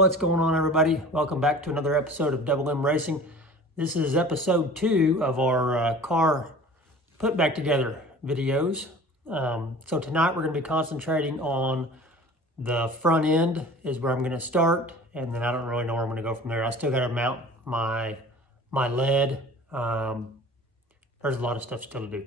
What's going on, everybody? Welcome back to another episode of Double M Racing. This is episode 2 of our car put back together videos. So tonight we're going to be concentrating on the front end is where I'm going to start, and then I don't really know where I'm going to go from there. I still got to mount my lead. There's a lot of stuff still to do.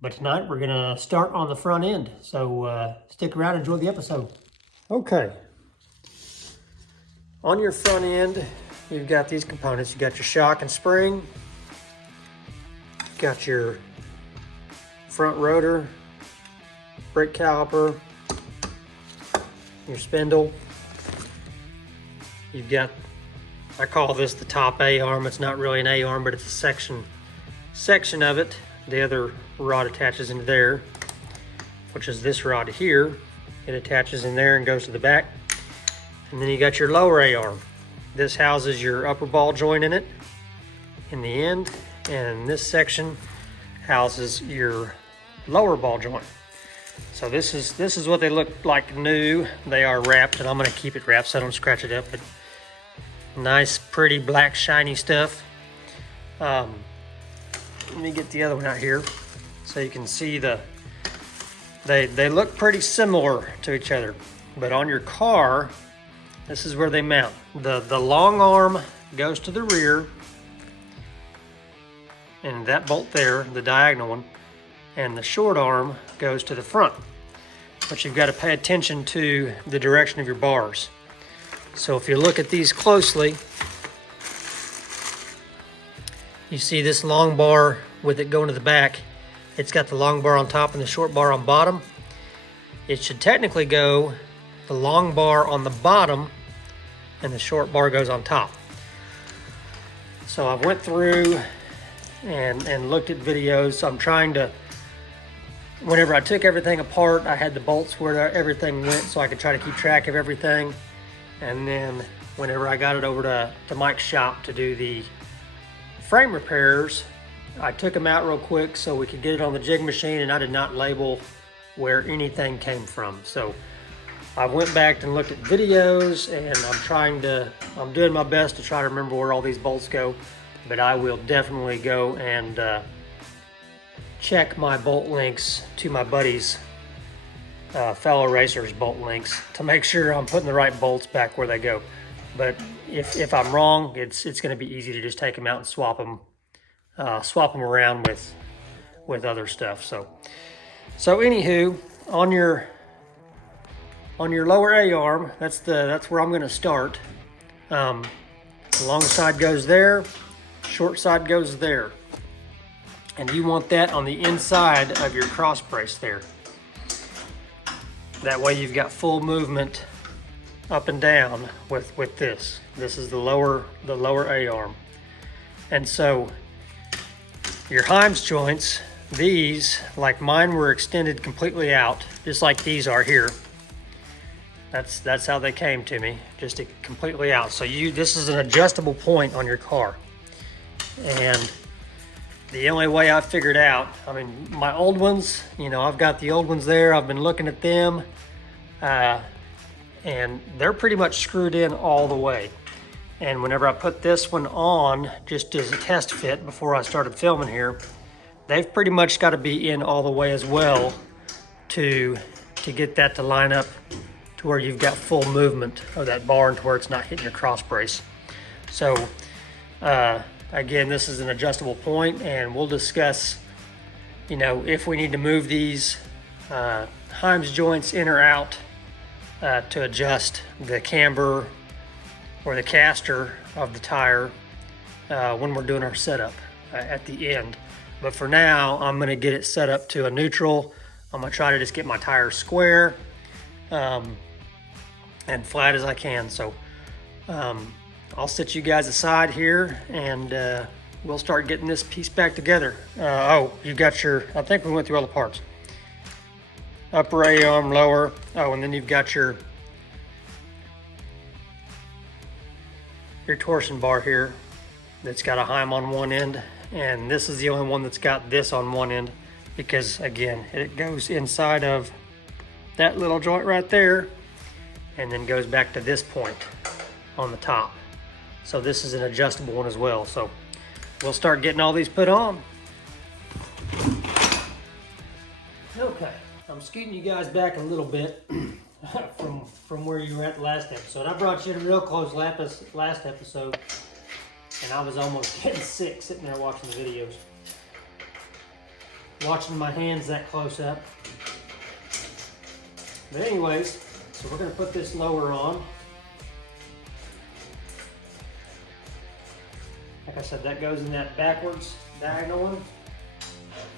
But tonight we're going to start on the front end. So stick around and enjoy the episode. Okay. On your front end, you've got these components. You've got your shock and spring. You've got your front rotor, brake caliper, your spindle. You've got, I call this the top A arm. It's not really an A arm, but it's a section of it. The other rod attaches into there, which is this rod here. It attaches in there and goes to the back. And then you got your lower A arm. This houses your upper ball joint in it, in the end, and this section houses your lower ball joint. So this is what they look like new. They are wrapped, and I'm gonna keep it wrapped so I don't scratch it up, but nice, pretty, black, shiny stuff. Let me get the other one out here so you can see they look pretty similar to each other, but on your car, this is where they mount. The long arm goes to the rear, and that bolt there, the diagonal one, and the short arm goes to the front. But you've got to pay attention to the direction of your bars. So if you look at these closely, you see this long bar with it going to the back. It's got the long bar on top and the short bar on bottom. It should technically go the long bar on the bottom and the short bar goes on top. So I went through and looked at videos. I'm trying to, whenever I took everything apart, I had the bolts where everything went so I could try to keep track of everything. And then whenever I got it over to Mike's shop to do the frame repairs, I took them out real quick so we could get it on the jig machine, and I did not label where anything came from. So I went back and looked at videos, and I'm doing my best to try to remember where all these bolts go, but I will definitely go and check my bolt links to my buddies, fellow racers' bolt links, to make sure I'm putting the right bolts back where they go. But if I'm wrong, it's going to be easy to just take them out and swap them around with other stuff. So anywho, on your lower A arm, that's where I'm going to start. The long side goes there, short side goes there, and you want that on the inside of your cross brace there. That way you've got full movement up and down with this. This is the lower A arm, and so your heims joints, these, like mine, were extended completely out, just like these are here. That's how they came to me, just completely out. So this is an adjustable point on your car. And the only way I figured out, I mean, my old ones, I've got the old ones there. I've been looking at them, and they're pretty much screwed in all the way. And whenever I put this one on, just as a test fit before I started filming here, they've pretty much got to be in all the way as well to get that to line up to where you've got full movement of that bar and to where it's not hitting your cross brace. So again, this is an adjustable point, and we'll discuss, if we need to move these heims joints in or out to adjust the camber or the caster of the tire when we're doing our setup at the end. But for now, I'm gonna get it set up to a neutral. I'm gonna try to just get my tires square and flat as I can. So I'll set you guys aside here, and we'll start getting this piece back together. You got I think we went through all the parts. Upper A arm, lower. And then you've got your torsion bar here that's got a heim on one end, and this is the only one that's got this on one end, because again, it goes inside of that little joint right there and then goes back to this point on the top. So this is an adjustable one as well. So we'll start getting all these put on. Okay, I'm scooting you guys back a little bit from where you were at the last episode. I brought you in real close last episode, and I was almost getting sick sitting there watching the videos. Watching my hands that close up. But anyways, so we're gonna put this lower on. Like I said, that goes in that backwards diagonal one.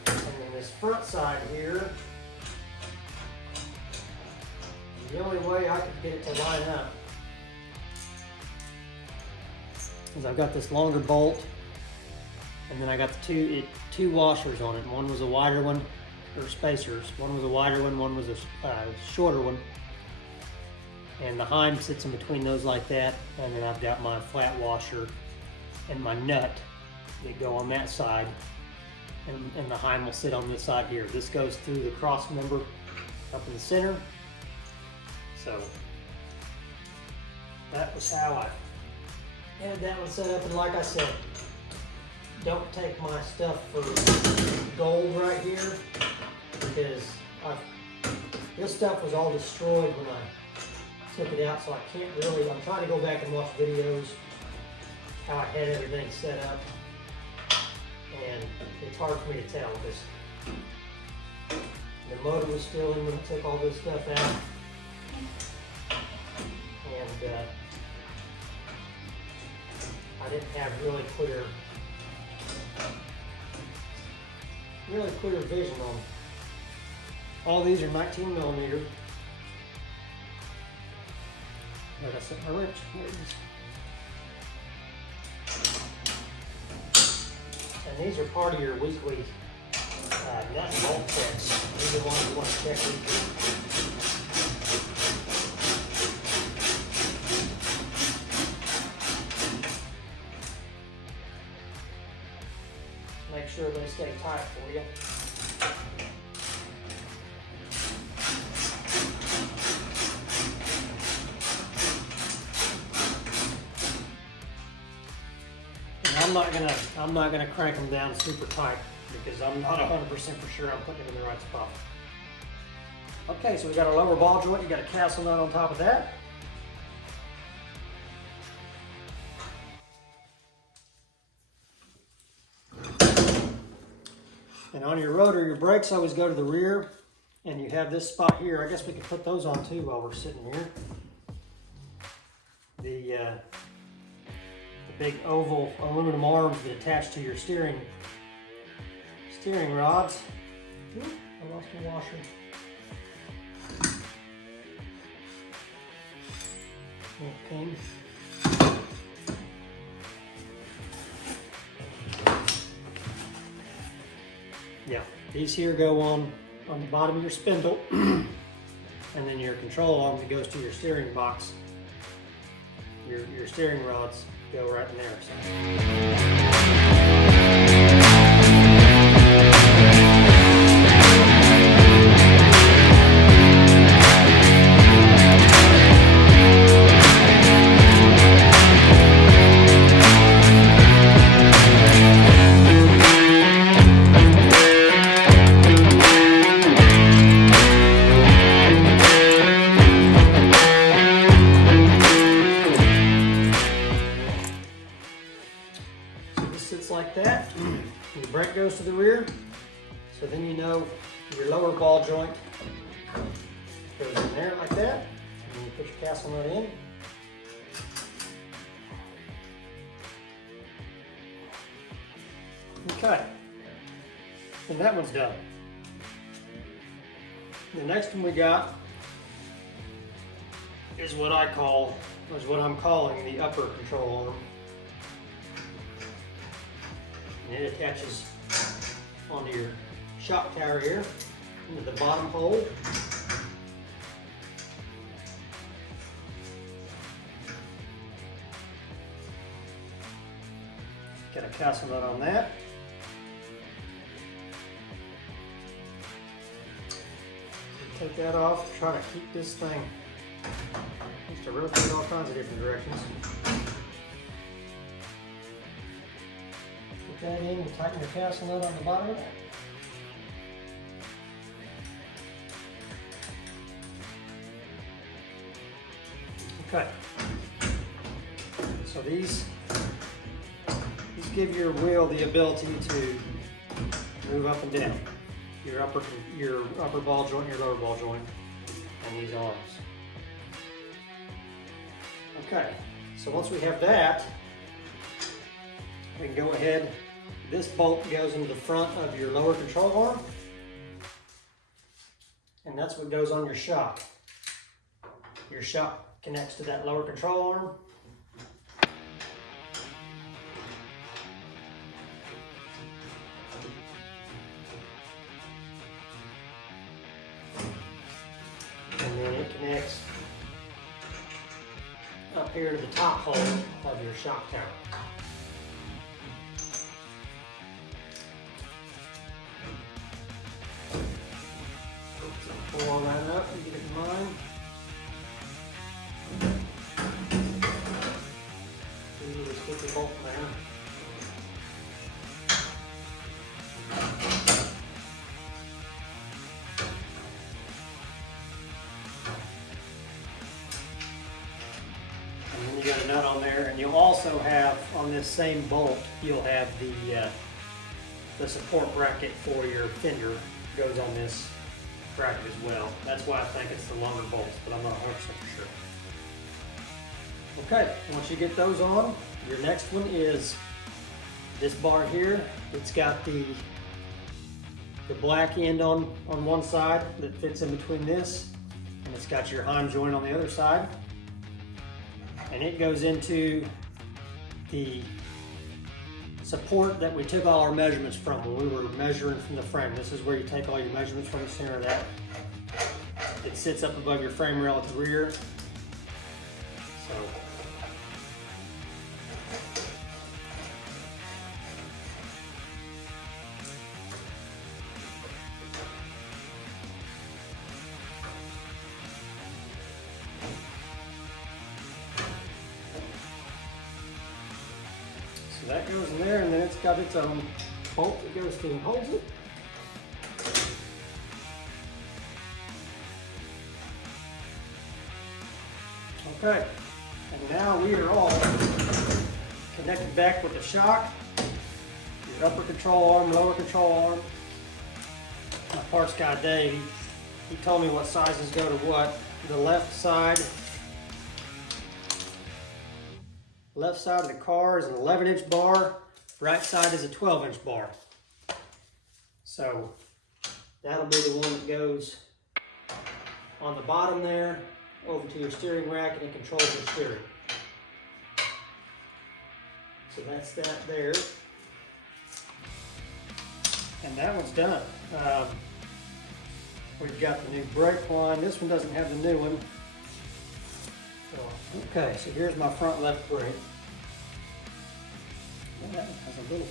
And then this front side here, the only way I could get it to line up is I've got this longer bolt, and then I got the two washers on it. One was a wider one, or spacers. One was a wider one was a shorter one. And the heim sits in between those like that, and then I've got my flat washer and my nut that go on that side, and the heim will sit on this side here. This goes through the cross member up in the center. So that was how I had that one set up. And like I said, don't take my stuff for gold right here, because this stuff was all destroyed when I took it out, so I can't really, I'm trying to go back and watch videos how I had everything set up, and it's hard for me to tell because the motor was still in when I took all this stuff out, and I didn't have really clear vision on them. All these are 19 millimeter. Like I set my wrench. And these are part of your weekly nut and bolt checks. These are the ones you want to check weekly. Make sure they stay tight for you. I'm not gonna crank them down super tight because I'm not 100% for sure I'm putting them in the right spot. Okay, so we got a lower ball joint. You got a castle nut on top of that. And on your rotor, your brakes always go to the rear, and you have this spot here. I guess we could put those on too while we're sitting here. The big oval aluminum arms that attach to your steering rods. Ooh, I lost my washer. Okay. Yeah, these here go on the bottom of your spindle, and then your control arm that goes to your steering box. Your steering rods go right in there. So. Like that. Your brake goes to the rear, so then you know your lower ball joint goes in there like that, and you put your castle nut in. Okay, and that one's done. The next one we got is what I'm calling the upper control arm. And it attaches onto your shock tower here, into the bottom hole. Got a castle nut on that. Take that off, try to keep this thing as to rotate all kinds of different directions. Put that in and tighten your casting nut on the bottom of that. Okay. So these give your wheel the ability to move up and down. Your upper ball joint, your lower ball joint, and these arms. Okay, so once we have that, we can go ahead. This bolt goes into the front of your lower control arm, and that's what goes on your shock. Your shock connects to that lower control arm. And then it connects up here to the top hole of your shock tower. Pull all that up and get it in line. You just put the bolt in there. And then you got a nut on there, and you'll also have on this same bolt, you'll have the support bracket for your fender goes on this bracket as well. That's why I think it's the longer bolts, but I'm not 100% for sure. Okay, once you get those on, your next one is this bar here. It's got the black end on one side that fits in between this, and it's got your heim joint on the other side. And it goes into the support that we took all our measurements from when we were measuring from the frame. This is where you take all your measurements from the center of that. It sits up above your frame rail at the rear. So that goes in there, and then it's got its own bolt that goes to and holds it. Okay, and now we are all connected back with the shock, your upper control arm, lower control arm. My parts guy Dave, he told me what sizes go to what. The left side of the car is an 11-inch bar, right side is a 12-inch bar. So that'll be the one that goes on the bottom there, over to your steering rack, and it controls your steering. So that's that there. And that one's done. We've got the new brake line. This one doesn't have the new one. Okay, so here's my front left brake. Well, that one has a little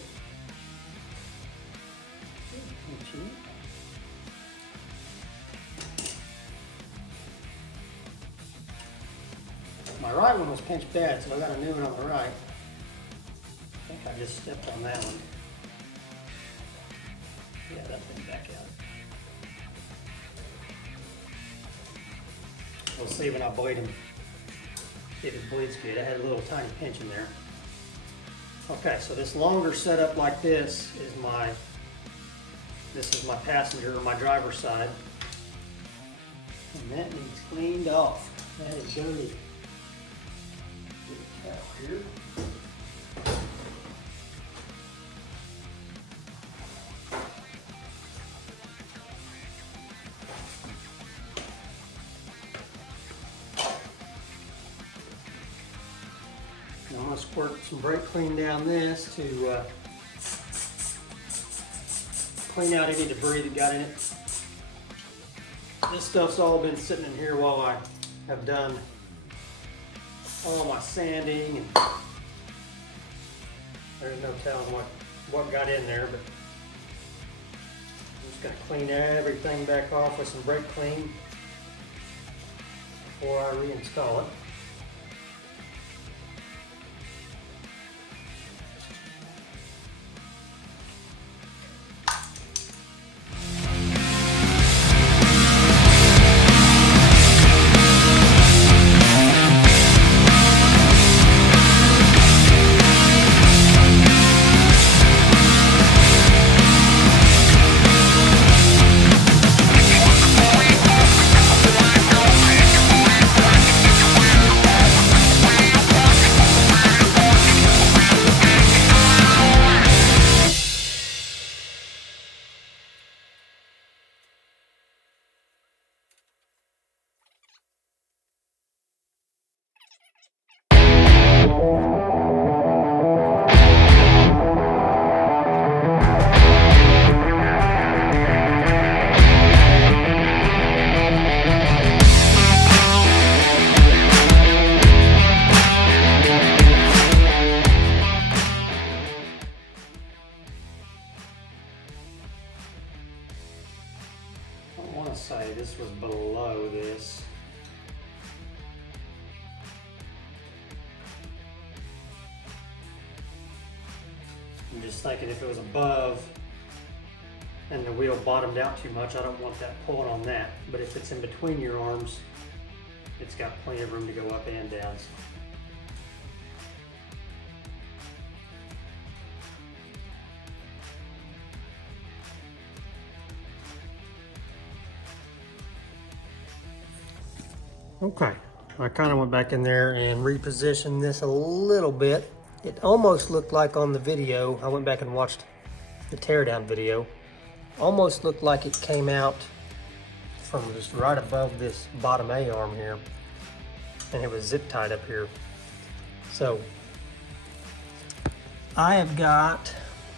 my right one was pinched bad, so I got a new one on the right. I think I just stepped on that one. Yeah, that thing back out. We'll see when I bleed him. If it bleeds good. I had a little tiny pinch in there. Okay, so this longer setup like this is my passenger or my driver's side. And that needs cleaned off. That is dirty. Get a towel here. I'm going to squirt some brake clean down this to clean out any debris that got in it. This stuff's all been sitting in here while I have done all my sanding, and there's no telling what got in there, but I'm just going to clean everything back off with some brake clean before I reinstall it. want to say this was below this. I'm just thinking if it was above and the wheel bottomed out too much, I don't want that pulling on that. But if it's in between your arms, it's got plenty of room to go up and down. Okay, I kind of went back in there and repositioned this a little bit. It almost looked like on the video, I went back and watched the teardown video, almost looked like it came out from just right above this bottom A arm here, and it was zip tied up here. So I have got,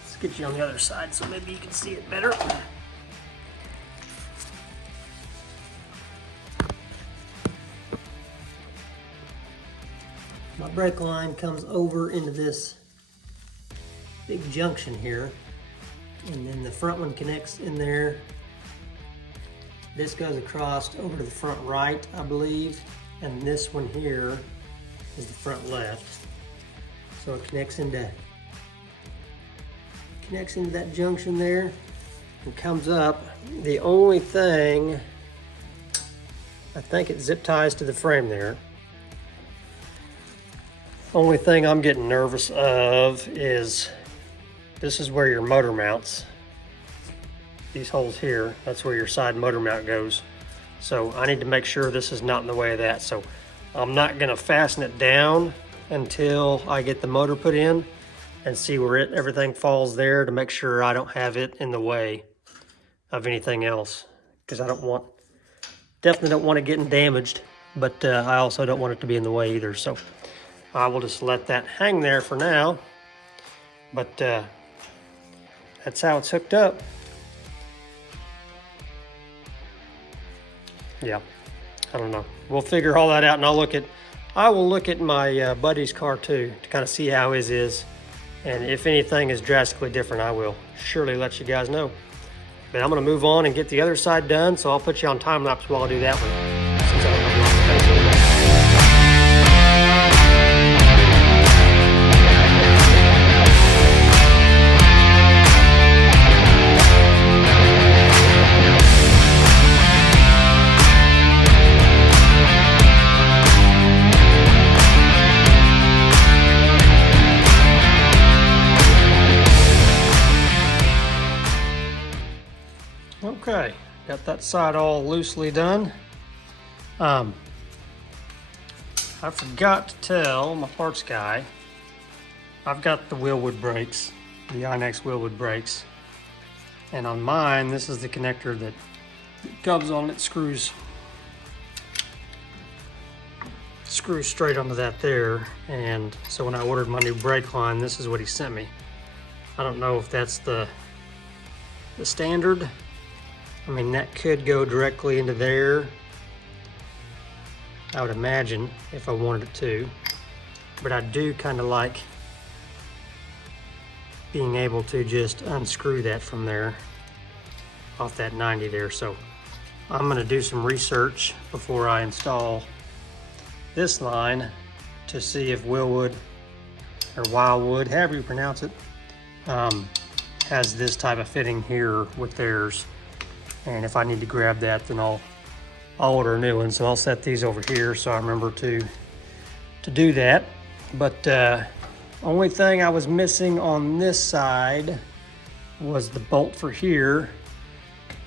let's get you on the other side so maybe you can see it better. My brake line comes over into this big junction here, and then the front one connects in there. This goes across over to the front right, I believe, and this one here is the front left. So it connects into that junction there and comes up. The only thing, I think it zip ties to the frame there. Only thing I'm getting nervous of is this is where your motor mounts. These holes here, that's where your side motor mount goes. So I need to make sure this is not in the way of that. So I'm not gonna fasten it down until I get the motor put in and see where everything falls there to make sure I don't have it in the way of anything else. Because I definitely don't want it getting damaged, but I also don't want it to be in the way either. So I will just let that hang there for now, but that's how it's hooked up. Yeah, I don't know. We'll figure all that out, and I will look at my buddy's car too to kind of see how his is, and if anything is drastically different, I will surely let you guys know. But I'm gonna move on and get the other side done, so I'll put you on time lapse while I do that one. Since I don't have a lot of space on that. Okay, got that side all loosely done. I forgot to tell my parts guy, I've got the wheelwood brakes, the INEX wheelwood brakes. And on mine, this is the connector that comes on, it screws straight onto that there. And so when I ordered my new brake line, this is what he sent me. I don't know if that's the standard. I mean, that could go directly into there, I would imagine, if I wanted it to. But I do kind of like being able to just unscrew that from there, off that 90 there. So I'm gonna do some research before I install this line to see if Willwood or Wildwood, however you pronounce it, has this type of fitting here with theirs. And if I need to grab that, then I'll order a new one. So I'll set these over here so I remember to do that. But only thing I was missing on this side was the bolt for here.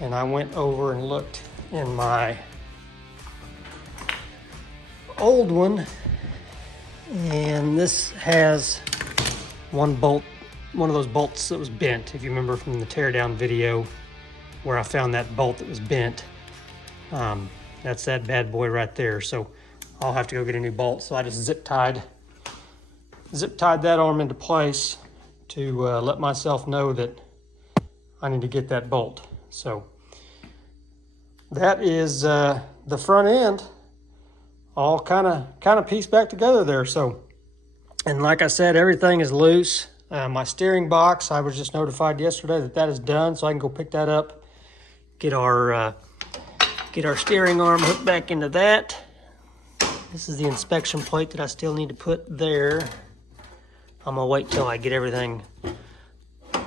And I went over and looked in my old one, and this has one bolt, one of those bolts that was bent. If you remember from the teardown video where I found that bolt that was bent, that's that bad boy right there. So I'll have to go get a new bolt. So I just zip tied that arm into place to let myself know that I need to get that bolt. So that is the front end all kind of pieced back together there. So, and like I said, everything is loose. My steering box, I was just notified yesterday that is done, so I can go pick that up, get our Get our steering arm hooked back into that. This is the inspection plate that I still need to put there. I'm gonna wait till I get everything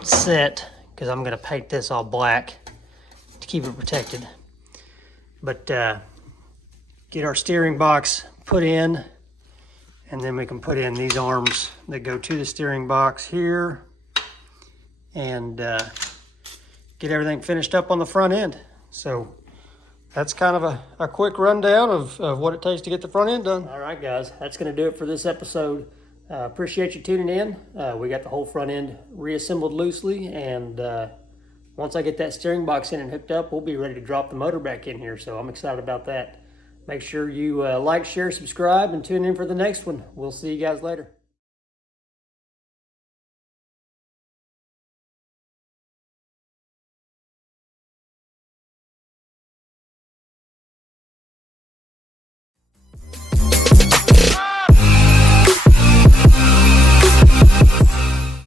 set because I'm gonna paint this all black to keep it protected. But get our steering box put in, and then we can put in these arms that go to the steering box here, and get everything finished up on the front end. So that's kind of a quick rundown of what it takes to get the front end done. All right, guys, that's going to do it for this episode. Appreciate you tuning in. We got the whole front end reassembled loosely, and once I get that steering box in and hooked up, we'll be ready to drop the motor back in here, so I'm excited about that. Make sure you like, share, subscribe, and tune in for the next one. We'll see you guys later.